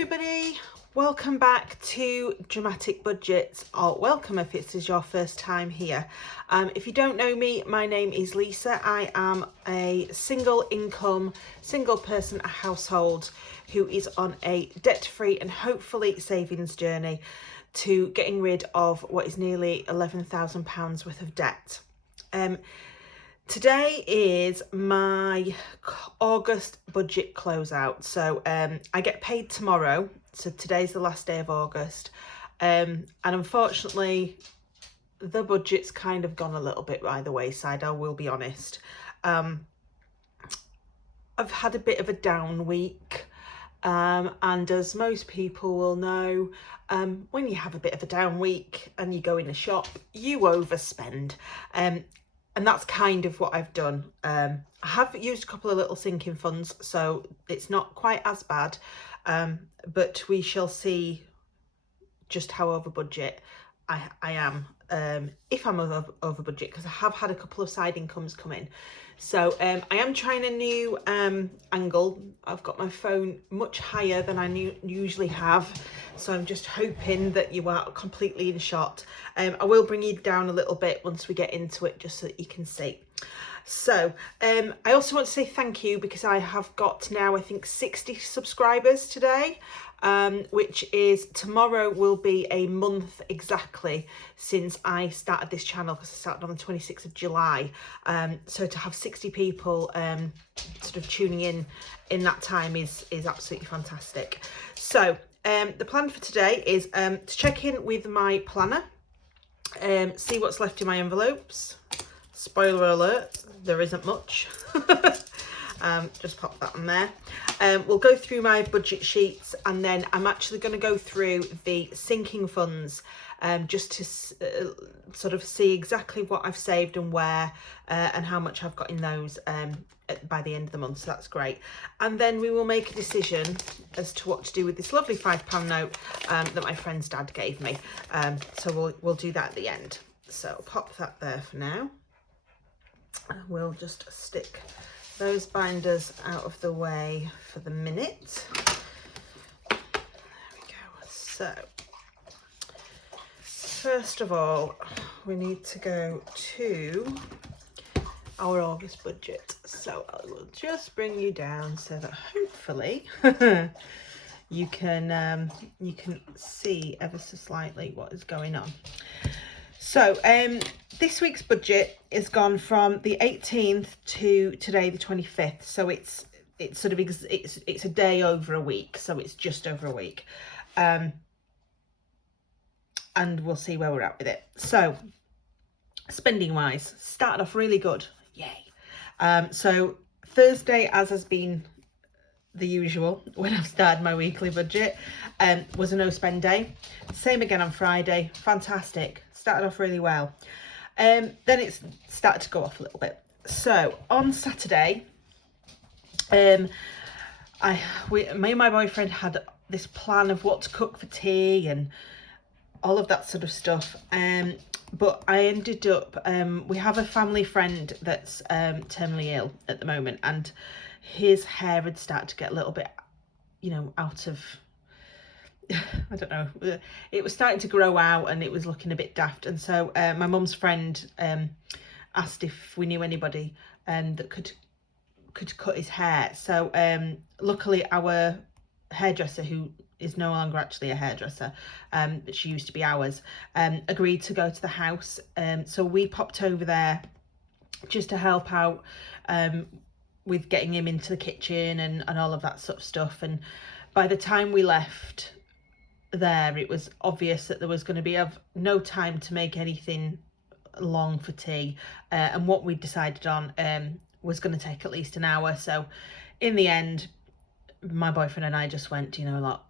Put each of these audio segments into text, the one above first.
everybody, welcome back to Dramatic Budgets, or welcome if this is your first time here. If you don't know me, my name is Lisa. I am a single income, single person household who is on a debt-free and hopefully savings journey to getting rid of what is nearly £11,000 worth of debt. Today is my August budget closeout. So I get paid tomorrow. So today's the last day of August. And unfortunately, the budget's kind of gone a little bit by the wayside, I will be honest. I've had a bit of a down week. And as most people will know, when you have a bit of a down week and you go in a shop, you overspend. And that's kind of what I've done. I have used a couple of little sinking funds, so it's not quite as bad. But we shall see just how over budget I am, if I'm over budget, because I have had a couple of side incomes come in. So I am trying a new angle. I've got my phone much higher than I usually have. So I'm just hoping that you are completely in shot. I will bring you down a little bit once we get into it, just so that you can see. So I also want to say thank you, because I have got now, I think, 60 subscribers today. Which is, tomorrow will be a month exactly since I started this channel, because I started on the 26th of July. So to have 60 people sort of tuning in that time is absolutely fantastic. So the plan for today is to check in with my planner, see what's left in my envelopes. Spoiler alert, there isn't much. Just pop that on there. We'll go through my budget sheets, and then I'm actually going to go through the sinking funds just to sort of see exactly what I've saved and where, and how much I've got in those by the end of the month. So that's great. And then we will make a decision as to what to do with this lovely £5 note that my friend's dad gave me. So we'll do that at the end. So pop that there for now. We'll just stick those binders out of the way for the minute. There we go. So first of all, we need to go to our August budget. So I will just bring you down so that hopefully you can see ever so slightly what is going on. So this week's budget is gone from the 18th to today, the 25th. So it's sort of it's a day over a week. So it's just over a week, and we'll see where we're at with it. So spending wise, started off really good. Yay! So Thursday, as has been the usual when I've started my weekly budget, was a no spend day. Same again on Friday. Fantastic. Started off really well. Then it's started to go off a little bit. So on Saturday, me and my boyfriend had this plan of what to cook for tea and all of that sort of stuff. But I ended up, we have a family friend that's terminally ill at the moment, and his hair had started to get a little bit, out of, I don't know, it was starting to grow out and it was looking a bit daft. And so my mum's friend asked if we knew anybody that could cut his hair. So luckily our hairdresser, who is no longer actually a hairdresser, but she used to be ours, agreed to go to the house. So we popped over there just to help out with getting him into the kitchen and all of that sort of stuff. And by the time we left there, it was obvious that there was going to be no time to make anything long for tea, and what we decided on was going to take at least an hour. So in the end, my boyfriend and I just went,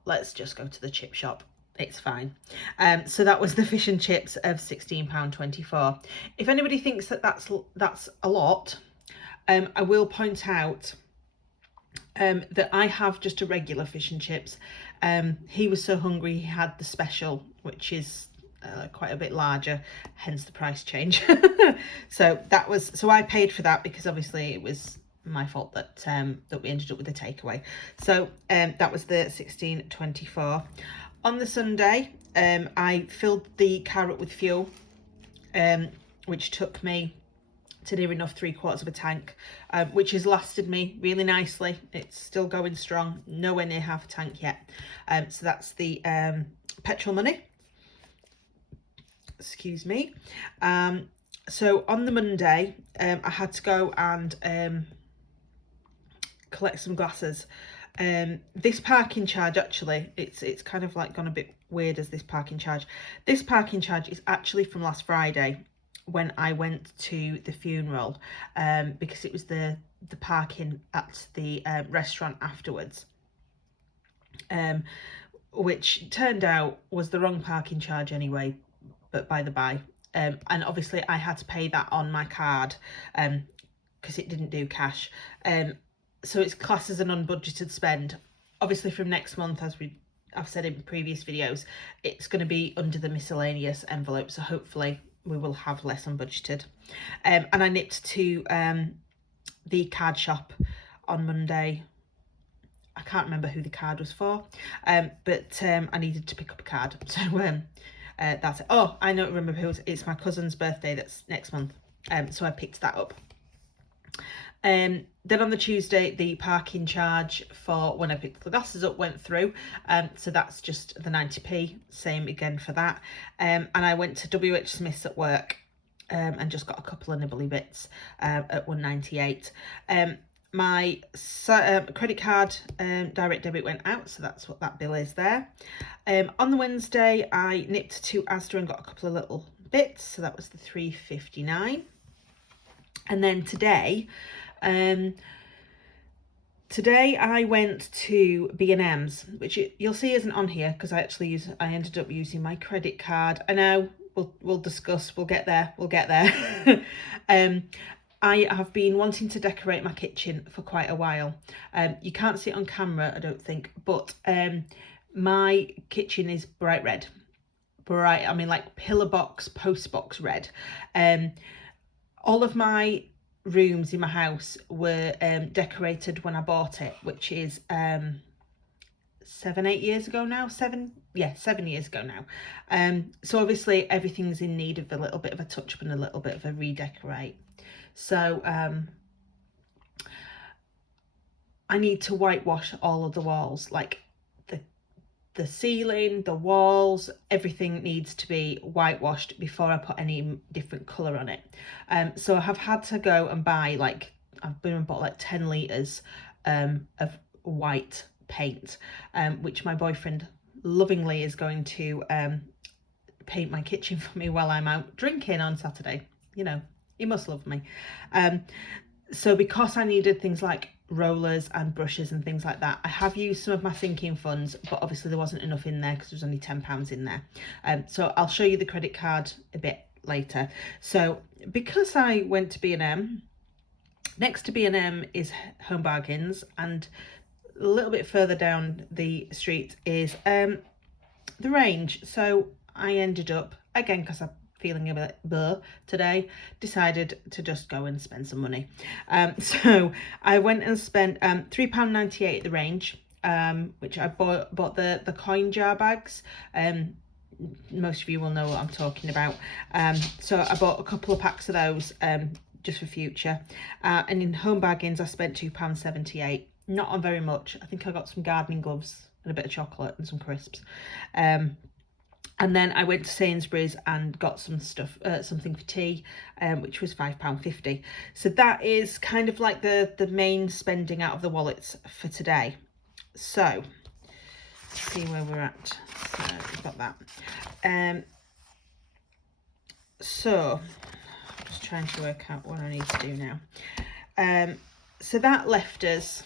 let's just go to the chip shop, it's fine. So that was the fish and chips of £16.24. If anybody thinks that that's a lot, I will point out that I have just a regular fish and chips. He was so hungry he had the special, which is quite a bit larger, hence the price change. So I paid for that because obviously it was my fault that that we ended up with a takeaway. So that was the 16.24. On the Sunday, I filled the car up with fuel, which took me to near enough 3/4 of a tank, which has lasted me really nicely. It's still going strong, nowhere near half a tank yet. So that's the petrol money. Excuse me. So on the Monday, I had to go and collect some glasses. This parking charge, actually, it's kind of like gone a bit weird as this parking charge. This parking charge is actually from last Friday when I went to the funeral, because it was the parking at the restaurant afterwards, which turned out was the wrong parking charge anyway, but by the by. And obviously I had to pay that on my card because it didn't do cash. So it's classed as an unbudgeted spend. Obviously from next month, as I've said in previous videos, it's going to be under the miscellaneous envelope, so hopefully we will have less unbudgeted. And I nipped to the card shop on Monday. I can't remember who the card was for, but I needed to pick up a card, so that's it. Oh, I know, remember who it's my cousin's birthday that's next month, so I picked that up. Then on the Tuesday, the parking charge for when I picked the glasses up went through, so that's just the 90p, same again for that. And I went to WH Smith's at work and just got a couple of nibbly bits at 198. My credit card direct debit went out, so that's what that bill is there. On the Wednesday, I nipped to Asda and got a couple of little bits, so that was the 3.59. And then today I went to B&M's, which you'll see isn't on here because I ended up using my credit card. I know, we'll discuss, we'll get there. I have been wanting to decorate my kitchen for quite a while. You can't see it on camera, I don't think, but my kitchen is bright red. I mean like pillar box, post box red. All of my rooms in my house were decorated when I bought it, which is 7 years ago now. 7 years ago now. So obviously everything's in need of a little bit of a touch up and a little bit of a redecorate. So I need to whitewash all of the walls, like the ceiling, the walls, everything needs to be whitewashed before I put any different colour on it. So I have had to go and buy, like, I've been and bought like 10 litres of white paint, which my boyfriend lovingly is going to paint my kitchen for me while I'm out drinking on Saturday. You know, he must love me. So because I needed things like rollers and brushes and things like that, I have used some of my sinking funds, but obviously there wasn't enough in there because there was only £10 in there. So I'll show you the credit card a bit later. So because I went to B&M, next to B&M is Home Bargains, and a little bit further down the street is the Range. So I ended up, again, because I'm feeling a bit bleh today, decided to just go and spend some money. So I went and spent £3.98 at the Range, which I bought the coin jar bags. Most of you will know what I'm talking about. So I bought a couple of packs of those just for future. And in Home Bargains I spent £2.78. Not on very much. I think I got some gardening gloves and a bit of chocolate and some crisps. And then I went to Sainsbury's and got some stuff, something for tea, which was £5.50. So that is kind of like the main spending out of the wallets for today. So, let's see where we're at. So, we've got that. So, I'm just trying to work out what I need to do now. So that left us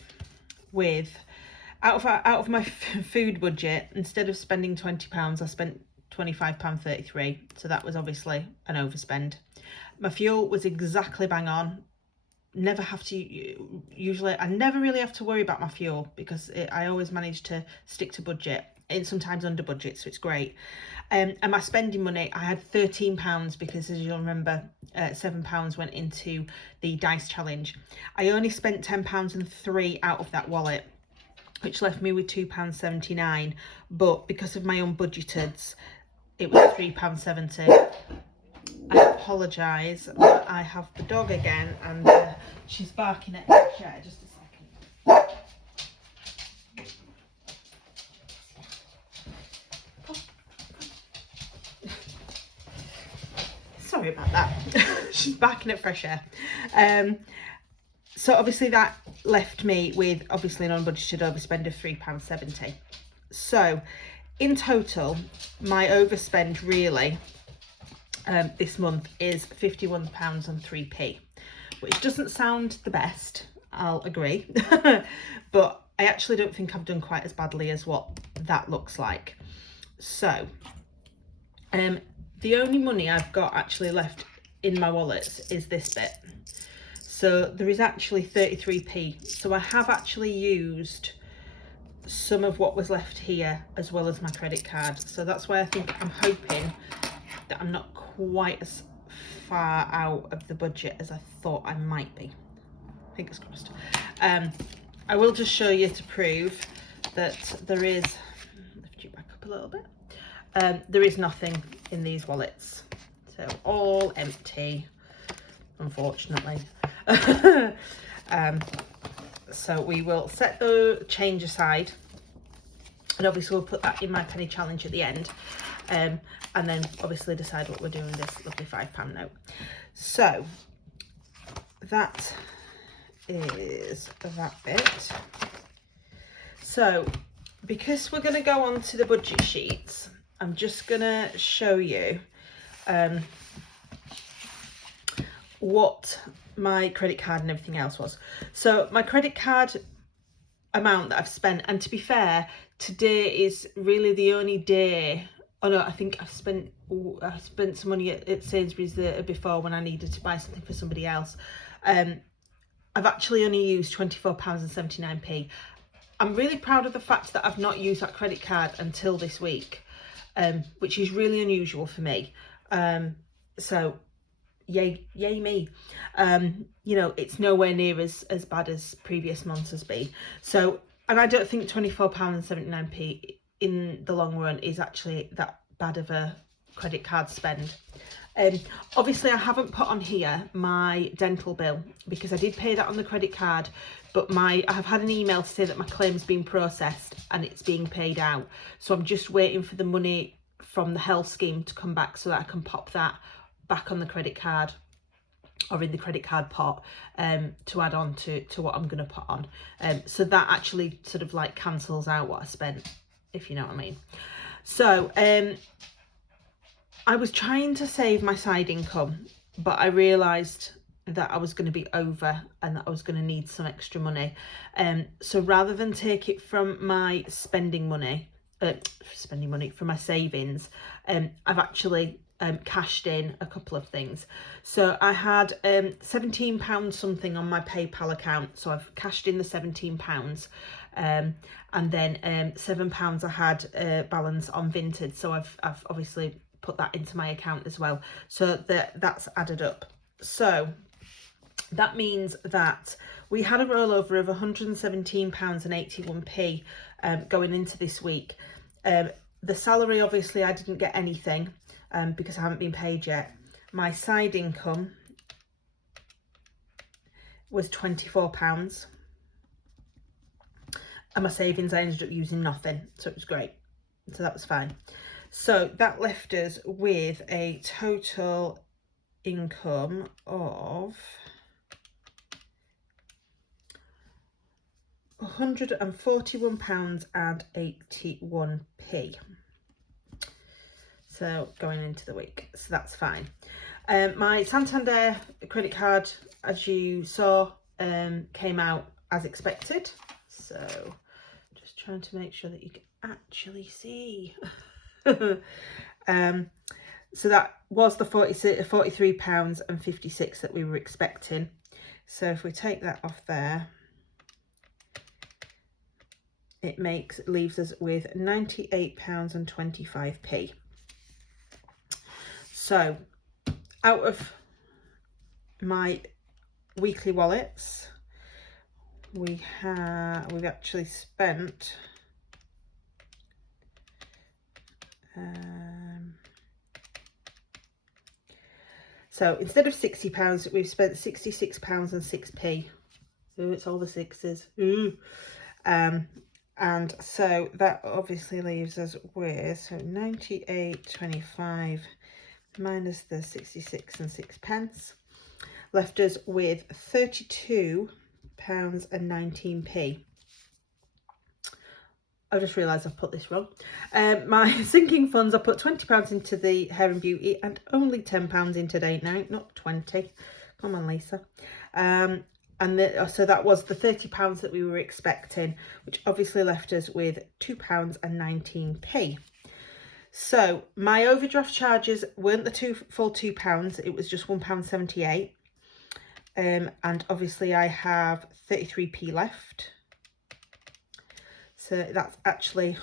with, out of my food budget, instead of spending £20, I spent £25.33, so that was obviously an overspend. My fuel was exactly bang on. Usually I never really have to worry about my fuel because I always manage to stick to budget. and sometimes under budget, so it's great. And my spending money, I had £13 because, as you'll remember, £7 went into the dice challenge. I only spent £10 and 3 out of that wallet, which left me with £2.79, but because of my unbudgeteds, it was £3.70. I apologise, but I have the dog again, and she's barking at the chair. Just a second. Sorry about that. She's barking at fresh air. So obviously that left me with obviously an unbudgeted overspend of £3.70. So in total, my overspend really this month is £51 and 3p, which doesn't sound the best, I'll agree, but I actually don't think I've done quite as badly as what that looks like. So the only money I've got actually left in my wallets is this bit. So there is actually 33p. So I have actually used some of what was left here as well as my credit card. So that's why I'm hoping that I'm not quite as far out of the budget as I thought I might be. Fingers crossed. I will just show you to prove that there is, lift you back up a little bit. There is nothing in these wallets. So all empty, unfortunately. So we will set the change aside, and obviously we'll put that in my penny challenge at the end, and then obviously decide what we're doing with this lovely £5 note. So that is that bit. So because we're going to go on to the budget sheets, I'm just going to show you what my credit card and everything else was. So my credit card amount that I've spent, and to be fair, today is really the only day. Oh no, I think I spent some money at Sainsbury's before when I needed to buy something for somebody else. I've actually only used £24 and 79p. I'm really proud of the fact that I've not used that credit card until this week, which is really unusual for me. So yay me. You know, it's nowhere near as bad as previous months has been. So, and I don't think £24 and 79p in the long run is actually that bad of a credit card spend. Obviously I haven't put on here my dental bill because I did pay that on the credit card, but I have had an email to say that my claim's been processed and it's being paid out. So I'm just waiting for the money from the health scheme to come back so that I can pop that back on the credit card, or in the credit card pot, to add on to what I'm going to put on. So that actually sort of like cancels out what I spent, if you know what I mean. So I was trying to save my side income, but I realised that I was going to be over and that I was going to need some extra money. So rather than take it from my spending money from my savings, I've actually cashed in a couple of things. So I had £17 something on my PayPal account, so I've cashed in the £17, and then £7 I had balance on Vinted, so I've obviously put that into my account as well, so that's added up. So that means that we had a rollover of £117 and 81p going into this week. The salary, obviously I didn't get anything because I haven't been paid yet. My side income was £24, and my savings, I ended up using nothing, so it was great. So that was fine. So that left us with a total income of £141 and 81p. So going into the week, so that's fine. My Santander credit card, as you saw, came out as expected. So just trying to make sure that you can actually see. So that was the £43 and 56 that we were expecting. So if we take that off there, it leaves us with £98.25. So out of my weekly wallets, we've actually spent so instead of £60, we've spent £66.06. Ooh, it's all the sixes. Ooh. And so that obviously leaves us with, so 98.25 minus the 66.06 left us with £32.19. I just realised I've put this wrong. My sinking funds, I put £20 into the hair and beauty and only £10 into date night, not 20. Come on, Lisa. So that was the £30 that we were expecting, which obviously left us with £2.19. So my overdraft charges weren't the full £2, it was just £1.78. And obviously I have 33p left. So that's actually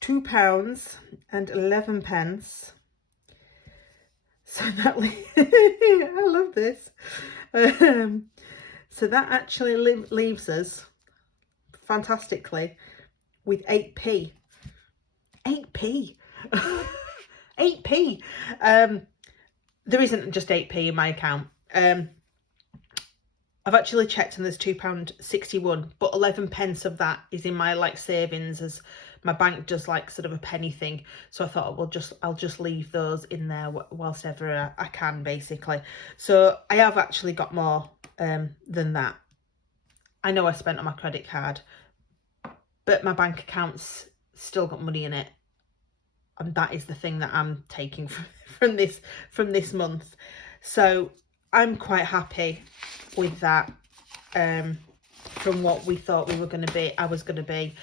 £2.11. So that I love this. So that actually leaves us fantastically with 8p. 8p. 8p. There isn't just 8p in my account. I've actually checked and there's £2.61, but 11p of that is in my like savings, as my bank does like sort of a penny thing. So I thought, I'll just leave those in there whilst ever I can, basically. So I have actually got more than that. I know I spent on my credit card, but my bank account's still got money in it, and that is the thing that I'm taking from this month. So I'm quite happy with that, from what we thought I was going to be.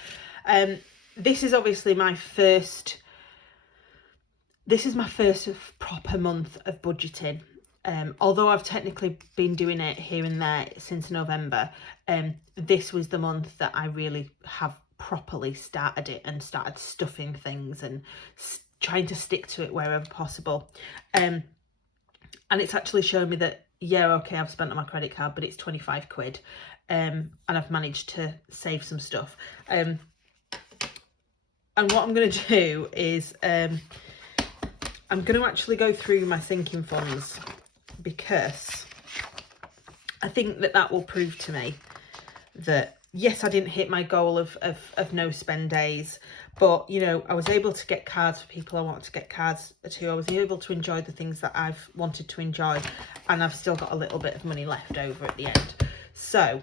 This is obviously my first proper month of budgeting. Although I've technically been doing it here and there since November, this was the month that I really have properly started it and started stuffing things and trying to stick to it wherever possible. And it's actually shown me that, yeah, okay, I've spent on my credit card, but it's 25 quid. And I've managed to save some stuff. And what I'm going to do is I'm going to actually go through my sinking funds, because I think that will prove to me that, yes, I didn't hit my goal of no spend days, but, you know, I was able to get cards for people I wanted to get cards to. I was able to enjoy the things that I've wanted to enjoy, and I've still got a little bit of money left over at the end. So,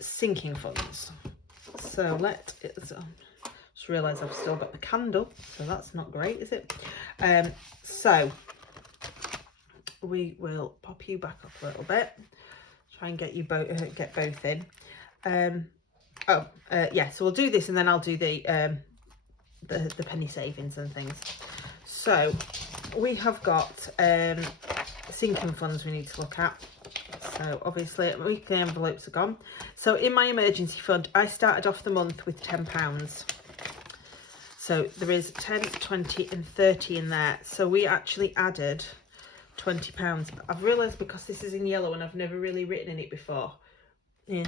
sinking funds. So just realised I've still got the candle, so that's not great, is it? So we will pop you back up a little bit, try and get you both in. Yeah, so we'll do this and then I'll do the penny savings and things. So we have got sinking funds we need to look at. So obviously weekly envelopes are gone. So in my emergency fund, I started off the month with £10. So there is 10, 20 and 30 in there. So we actually added £20. But I've realised, because this is in yellow and I've never really written in it before. Yeah.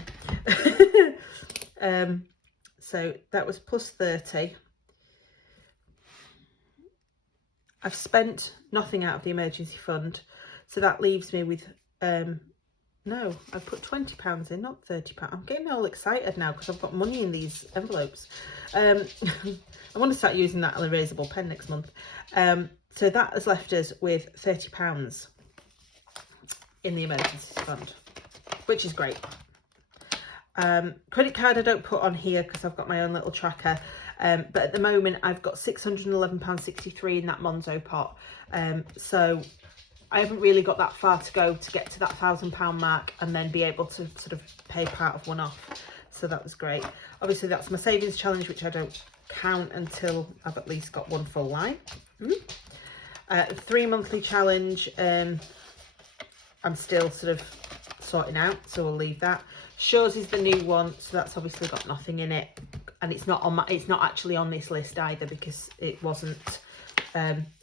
So that was plus 30. I've spent nothing out of the emergency fund. So that leaves me with, no, I put £20 in, not £30. I'm getting all excited now because I've got money in these envelopes. I want to start using that erasable pen next month. So that has left us with £30 in the emergency fund, which is great. Credit card I don't put on here because I've got my own little tracker. But at the moment I've got £611.63 in that Monzo pot. So I haven't really got that far to go to get to that £1,000 mark and then be able to sort of pay part of one off. So that was great. Obviously that's my savings challenge, which I don't count until I've at least got one full line. 3 monthly challenge, I'm still sort of sorting out, so we'll leave that. Shores is the new one, so that's obviously got nothing in it, and it's not actually on this list either, because it wasn't.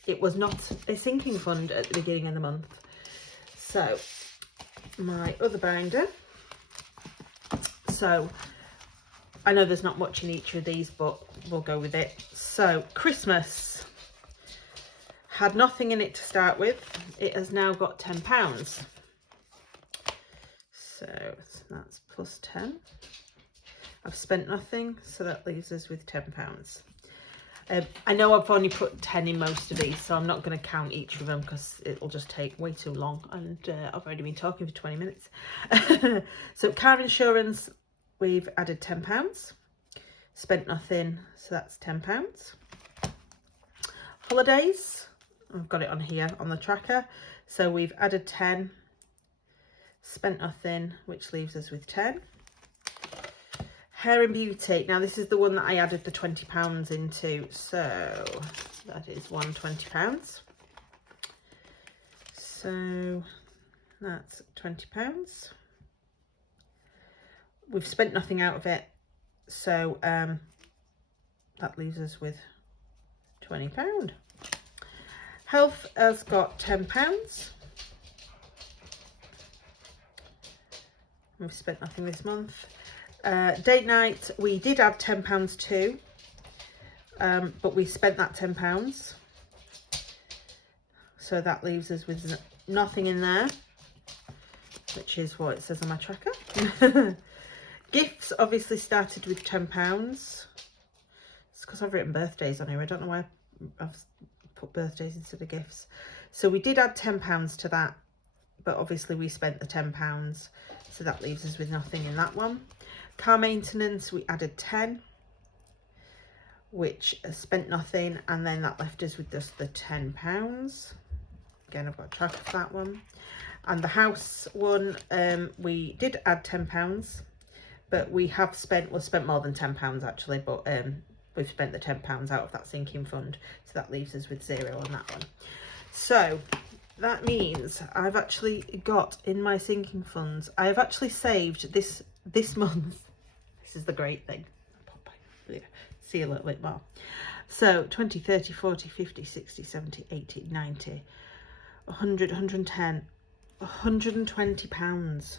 It was not a sinking fund at the beginning of the month. So my other binder. So I know there's not much in each of these, but we'll go with it. So Christmas had nothing in it to start with. It has now got £10. So that's plus 10. I've spent nothing, so that leaves us with £10. I know I've only put 10 in most of these, so I'm not going to count each of them because it'll just take way too long, and I've already been talking for 20 minutes. So car insurance, we've added £10. Spent nothing, so that's £10. Holidays, I've got it on here on the tracker, so we've added 10. Spent nothing, which leaves us with 10. Hair and beauty. Now this is the one that I added the £20 into, so that is £120. So that's £20. We've spent nothing out of it, so that leaves us with £20. Health has got £10. We've spent nothing this month. Date night, we did add £10 too, but we spent that £10. So that leaves us with nothing in there, which is what it says on my tracker. Gifts obviously started with £10. It's because I've written birthdays on here. I don't know why I've put birthdays instead of gifts. So we did add £10 to that, but obviously we spent the £10. So that leaves us with nothing in that one. Car maintenance, we added 10, which spent nothing, and then that left us with just the £10. Again, I've got a track of that one. And the house one, we did add £10, but we have spent, well, spent more than £10 actually, but we've spent the £10 out of that sinking fund, so that leaves us with 0 on that one. So that means I've actually got in my sinking funds, I have actually saved this month. This is the great thing. See a little bit more. So 20, 30, 40, 50, 60, 70, 80, 90, 100, 110, £120.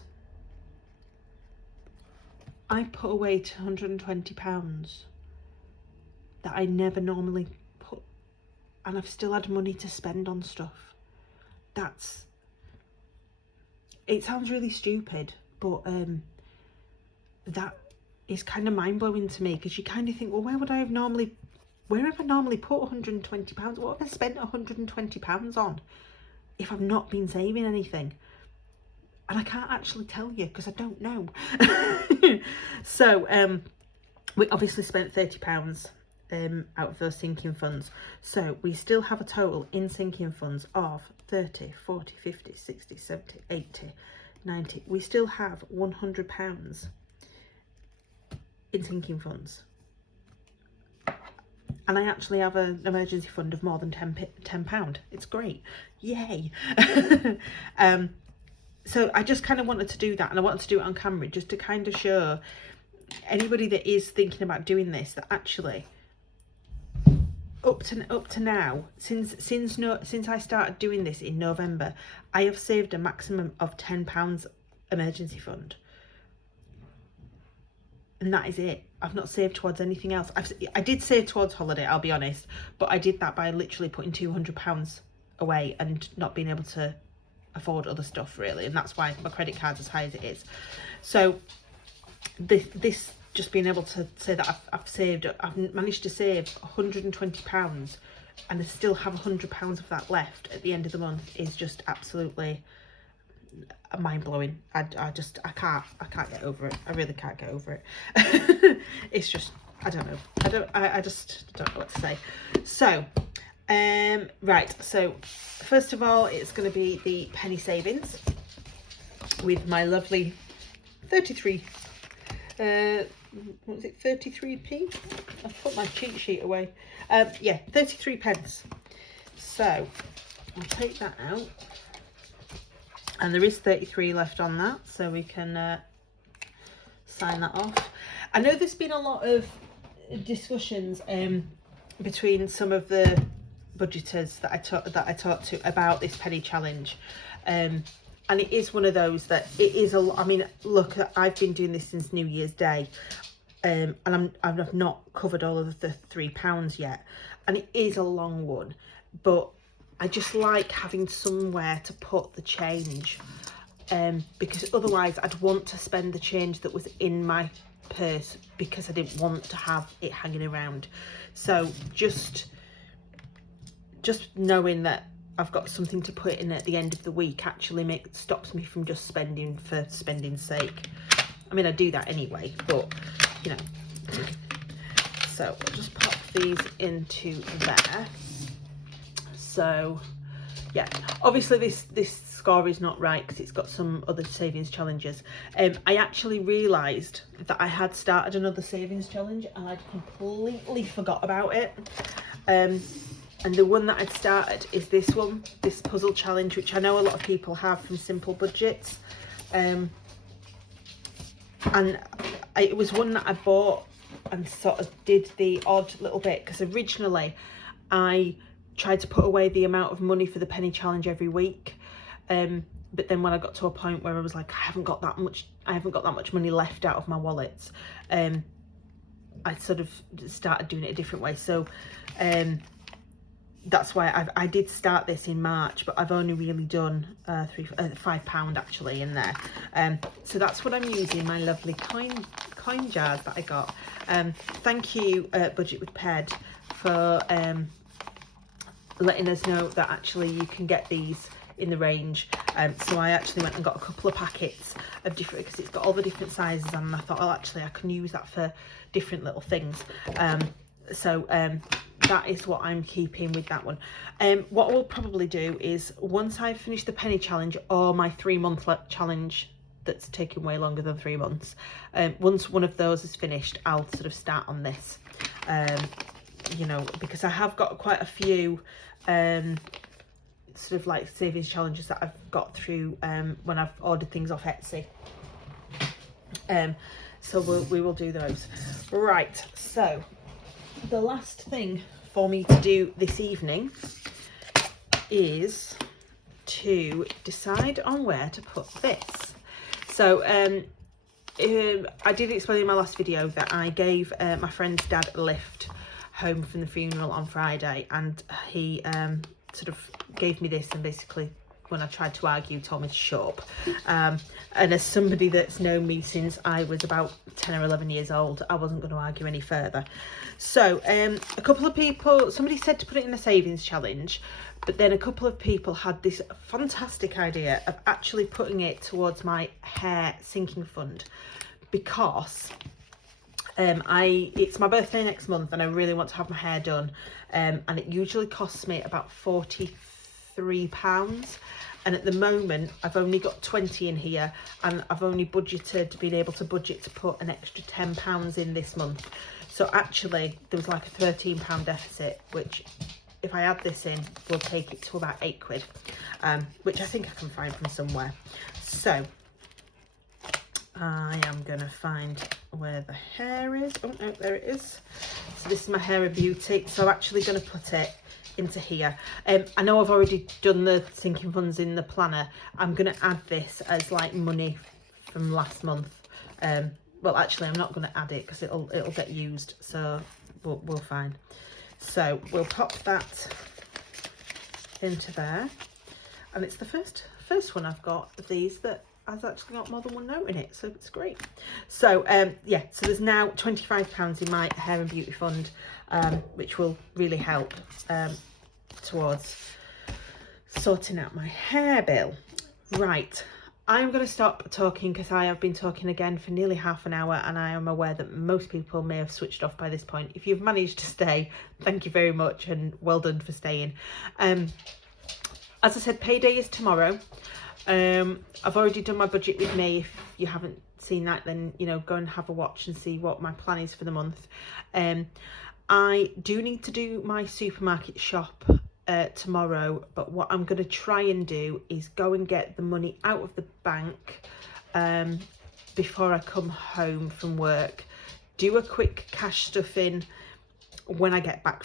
I put away £120 that I never normally put, and I've still had money to spend on stuff. It sounds really stupid, but that is kind of mind-blowing to me, because you kind of think, well, where have I normally put £120? What have I spent £120 on if I've not been saving anything? And I can't actually tell you because I don't know. So we obviously spent £30 out of those sinking funds, so we still have a total in sinking funds of 30, 40, 50, 60, 70, 80, 90. We still have £100 in sinking funds, and I actually have an emergency fund of more than £10. It's great, yay. So I just kind of wanted to do that, and I wanted to do it on camera just to kind of show anybody that is thinking about doing this that actually up to now, since I started doing this in November, I have saved a maximum of £10 emergency fund. And that is it. I've not saved towards anything else. I did save towards holiday, I'll be honest, but I did that by literally putting £200 away and not being able to afford other stuff really, and that's why my credit card's as high as it is. So this just being able to say that I've managed to save £120 and I still have £100 of that left at the end of the month is just absolutely mind-blowing. I can't get over it. I really can't get over it. It's just, I don't know. I just don't know what to say. So right, so first of all, it's going to be the penny savings with my lovely 33 what was it, 33p? I put my cheat sheet away. Yeah, 33 pence. So I'll take that out, and there is 33 left on that, so we can sign that off. I know there's been a lot of discussions between some of the budgeters that I talked to about this penny challenge, and it is one of those that it is I mean, look, I've been doing this since New Year's Day, and I've not covered all of the £3 yet, and it is a long one, but I just like having somewhere to put the change, because otherwise I'd want to spend the change that was in my purse because I didn't want to have it hanging around. So just knowing that I've got something to put in at the end of the week actually stops me from just spending for spending's sake. I mean, I do that anyway, but you know. So I'll just pop these into there. So yeah, obviously this score is not right because it's got some other savings challenges. I actually realised that I had started another savings challenge and I'd completely forgot about it. And the one that I'd started is this one, this puzzle challenge, which I know a lot of people have from Simple Budgets. And it was one that I bought and sort of did the odd little bit, because originally I tried to put away the amount of money for the penny challenge every week. But then when I got to a point where I was like, I haven't got that much money left out of my wallets, I sort of started doing it a different way. So that's why I did start this in March, but I've only really done £5 actually in there. So that's what I'm using, my lovely coin jars that I got. Thank you, Budget with Ped, for letting us know that actually you can get these in the range. So I actually went and got a couple of packets of different, because it's got all the different sizes, and I thought, oh, actually I can use that for different little things. So that is what I'm keeping with that one. What we'll probably do is, once I've finished the penny challenge or my 3-month challenge that's taking way longer than 3 months, once one of those is finished, I'll sort of start on this. You know, because I have got quite a few sort of like savings challenges that I've got through when I've ordered things off Etsy. So we will do those. Right, so the last thing for me to do this evening is to decide on where to put this. So I did explain in my last video that I gave my friend's dad a lift home from the funeral on Friday, and he sort of gave me this, and basically when I tried to argue told me to shut up. And as somebody that's known me since I was about 10 or 11 years old, I wasn't going to argue any further. So a couple of people, somebody said to put it in the savings challenge, but then a couple of people had this fantastic idea of actually putting it towards my hair sinking fund, because it's my birthday next month and I really want to have my hair done, and it usually costs me about £43, and at the moment I've only got 20 in here, and I've only been able to budget to put an extra £10 in this month. So actually there was like a £13 deficit, which if I add this in will take it to about £8, which I think I can find from somewhere. So I am going to find where the hair is. Oh no, there it is. So this is my Hair and Beauty. So I'm actually going to put it into here. I know I've already done the sinking funds in the planner. I'm going to add this as like money from last month. Well, actually, I'm not going to add it because it'll get used. So we'll find. So we'll pop that into there, and it's the first one I've got of these that has actually got more than one note in it, so it's great. So yeah, so there's now £25 in my Hair and Beauty fund, which will really help towards sorting out my hair bill. Right, I'm going to stop talking because I have been talking again for nearly half an hour, and I am aware that most people may have switched off by this point. If you've managed to stay, thank you very much, and well done for staying. As I said, payday is tomorrow. I've already done my budget with me. If you haven't seen that, then you know, go and have a watch and see what my plan is for the month. I do need to do my supermarket shop tomorrow, but what I'm going to try and do is go and get the money out of the bank before I come home from work, do a quick cash stuffing when I get back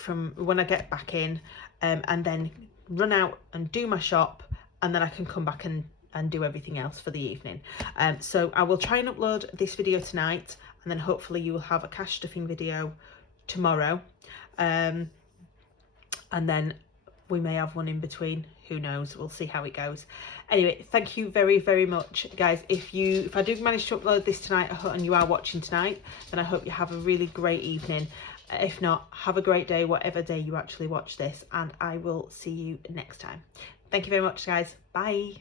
in, and then run out and do my shop, and then I can come back and do everything else for the evening. So I will try and upload this video tonight, and then hopefully you will have a cash stuffing video tomorrow, and then we may have one in between, who knows, we'll see how it goes. Anyway, thank you very, very much, guys. If I do manage to upload this tonight and you are watching tonight, then I hope you have a really great evening. If not, have a great day, whatever day you actually watch this, and I will see you next time. Thank you very much, guys. Bye.